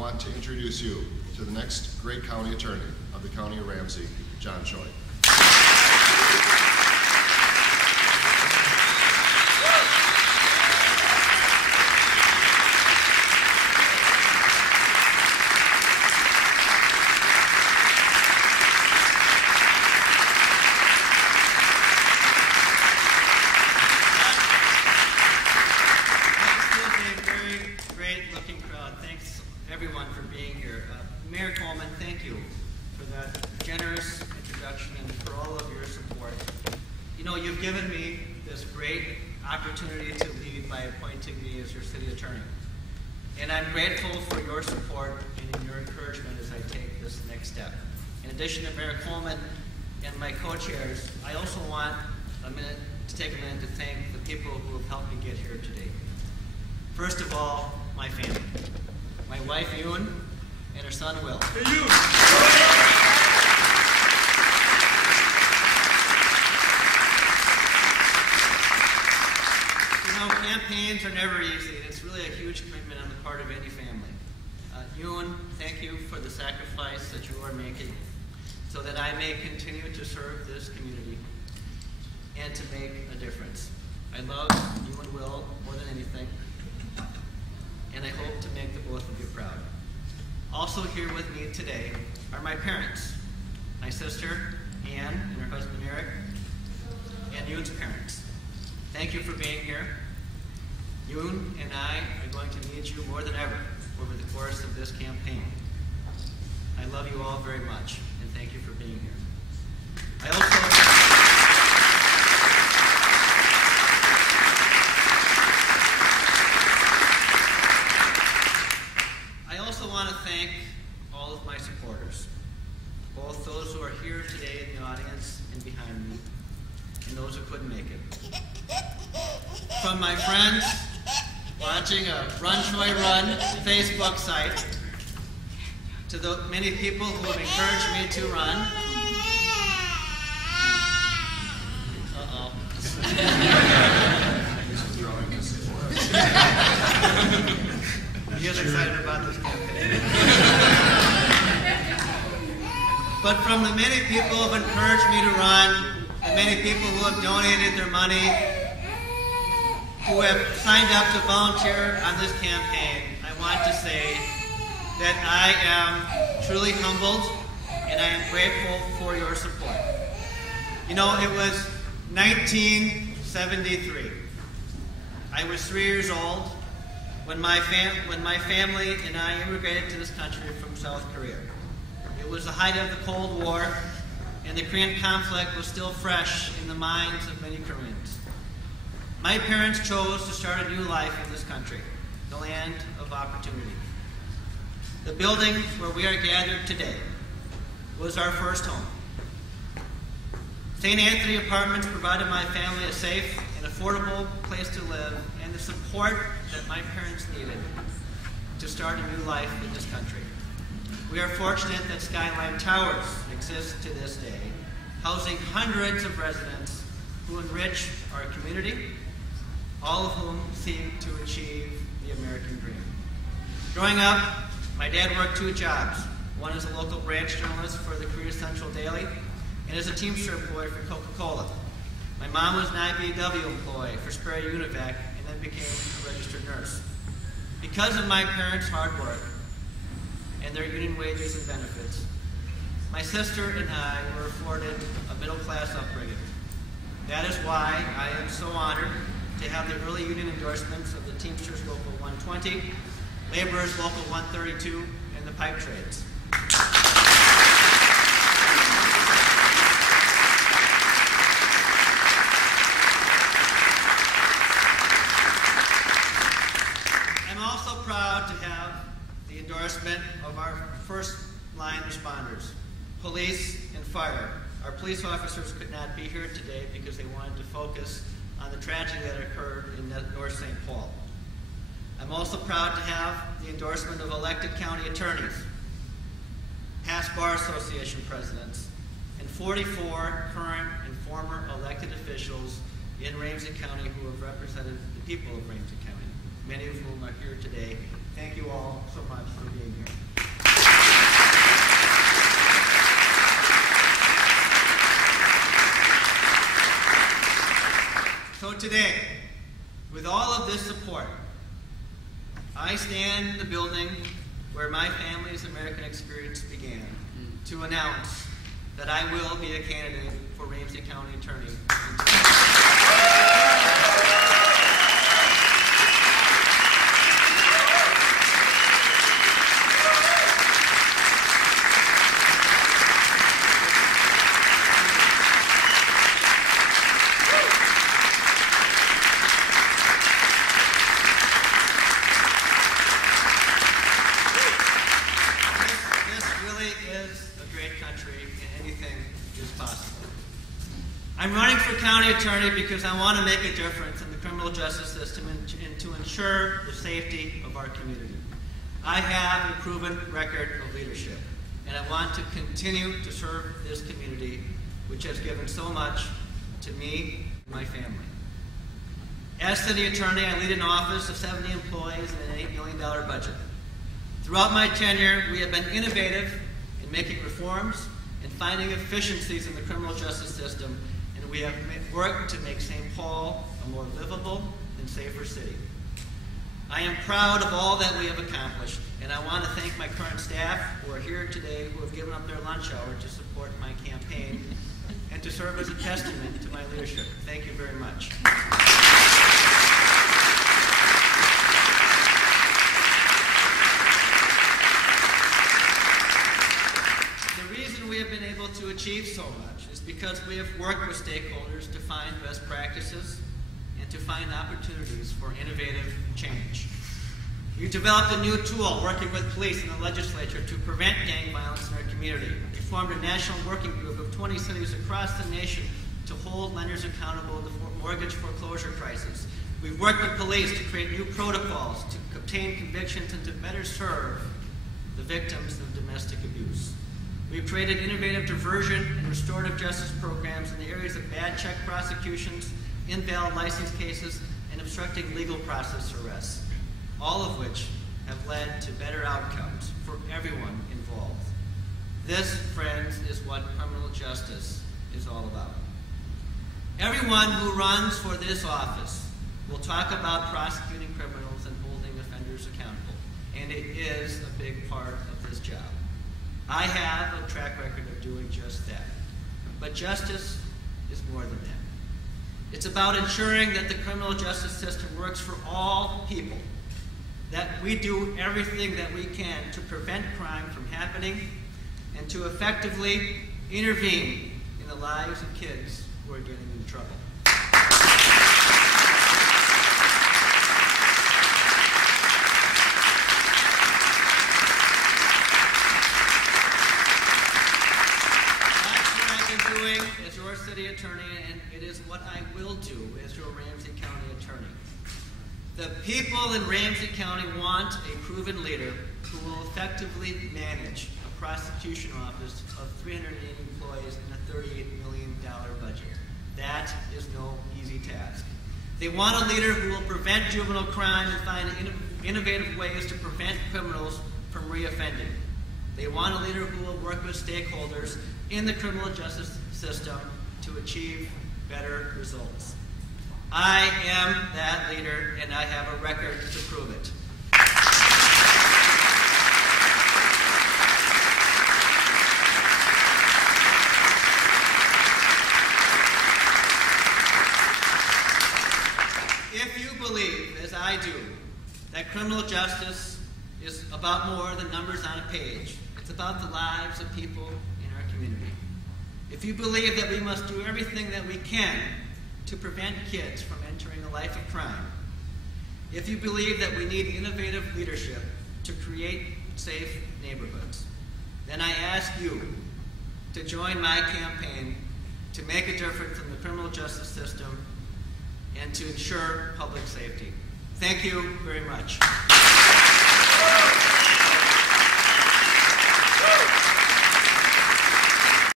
want to introduce you to the next great county attorney of the County of Ramsey, John Choi. You've given me this great opportunity to lead by appointing me as your city attorney. And I'm grateful for your support and your encouragement as I take this next step. In addition to Mayor Coleman and my co-chairs, I also want to take a minute to thank the people who have helped me get here today. First of all, my family. My wife, Yoon, and her son, Will. Hey, Yoon! Campaigns are never easy, and it's really a huge commitment on the part of any family. Yoon, thank you for the sacrifice that you are making so that I may continue to serve this community and to make a difference. I love you and Will more than anything, and I hope to make the both of you proud. Also here with me today are my parents, my sister, Ann, and her husband, Eric, and Yoon's parents. Thank you for being here. Yoon and I are going to need you more than ever over the course of this campaign. I love you all very much, and thank you for being here. I also want to thank all of my supporters, both those who are here today in the audience and behind me, and those who couldn't make it. From my friends watching a Run Choi Run Facebook site, to the many people who have encouraged me to run. Uh-oh. He is excited about this campaign. But from the many people who have encouraged me to run, the many people who have donated their money, who have signed up to volunteer on this campaign, I want to say that I am truly humbled and I am grateful for your support. You know, it was 1973. I was 3 years old when my family and I immigrated to this country from South Korea. It was the height of the Cold War, and the Korean conflict was still fresh in the minds of many Koreans. My parents chose to start a new life in this country, the land of opportunity. The building where we are gathered today was our first home. St. Anthony Apartments provided my family a safe and affordable place to live and the support that my parents needed to start a new life in this country. We are fortunate that Skyline Towers exists to this day, housing hundreds of residents who enrich our community, all of whom seek to achieve the American dream. Growing up, my dad worked 2 jobs, one as a local branch journalist for the Korea Central Daily and as a Teamster employee for Coca-Cola. My mom was an IBW employee for Sperry Univac and then became a registered nurse. Because of my parents' hard work and their union wages and benefits, my sister and I were afforded a middle-class upbringing. That is why I am so honored to have the early union endorsements of the Teamsters Local 120, Laborers Local 132, and the pipe trades. I'm also proud to have the endorsement of our first-line responders, police and fire. Our police officers could not be here today because they wanted to focus on the tragedy that occurred in North St. Paul. I'm also proud to have the endorsement of elected county attorneys, past Bar Association presidents, and 44 current and former elected officials in Ramsey County who have represented the people of Ramsey County, many of whom are here today Thank you all so much for being here. So today, with all of this support, I stand in the building where my family's American experience began to announce that I will be a candidate for Ramsey County Attorney. I'm running for county attorney because I want to make a difference in the criminal justice system and to ensure the safety of our community. I have a proven record of leadership, and I want to continue to serve this community, which has given so much to me and my family. As city attorney, I lead an office of 70 employees and an $8 million budget. Throughout my tenure, we have been innovative in making reforms and finding efficiencies in the criminal justice system, and we have worked to make St. Paul a more livable and safer city. I am proud of all that we have accomplished, and I want to thank my current staff who are here today who have given up their lunch hour to support my campaign and to serve as a testament to my leadership. Thank you very much. We have been able to achieve so much is because we have worked with stakeholders to find best practices and to find opportunities for innovative change. We've developed a new tool working with police and the legislature to prevent gang violence in our community. We formed a national working group of 20 cities across the nation to hold lenders accountable in the mortgage foreclosure crisis. We've worked with police to create new protocols to obtain convictions and to better serve the victims of domestic abuse. We've created innovative diversion and restorative justice programs in the areas of bad check prosecutions, invalid license cases, and obstructing legal process arrests, all of which have led to better outcomes for everyone involved. This, friends, is what criminal justice is all about. Everyone who runs for this office will talk about prosecuting criminals and holding offenders accountable, and it is a big part of this job. I have a track record of doing just that. But justice is more than that. It's about ensuring that the criminal justice system works for all people, that we do everything that we can to prevent crime from happening and to effectively intervene in the lives of kids who are getting in trouble. As your city attorney, and it is what I will do as your Ramsey County attorney. The people in Ramsey County want a proven leader who will effectively manage a prosecution office of 380 employees and a $38 million budget. That is no easy task. They want a leader who will prevent juvenile crime and find innovative ways to prevent criminals from reoffending. They want a leader who will work with stakeholders in the criminal justice system to achieve better results. I am that leader, and I have a record to prove it. If you believe, as I do, that criminal justice is about more than numbers on a page, it's about the lives of people in our community. If you believe that we must do everything that we can to prevent kids from entering a life of crime, if you believe that we need innovative leadership to create safe neighborhoods, then I ask you to join my campaign to make a difference in the criminal justice system and to ensure public safety. Thank you very much.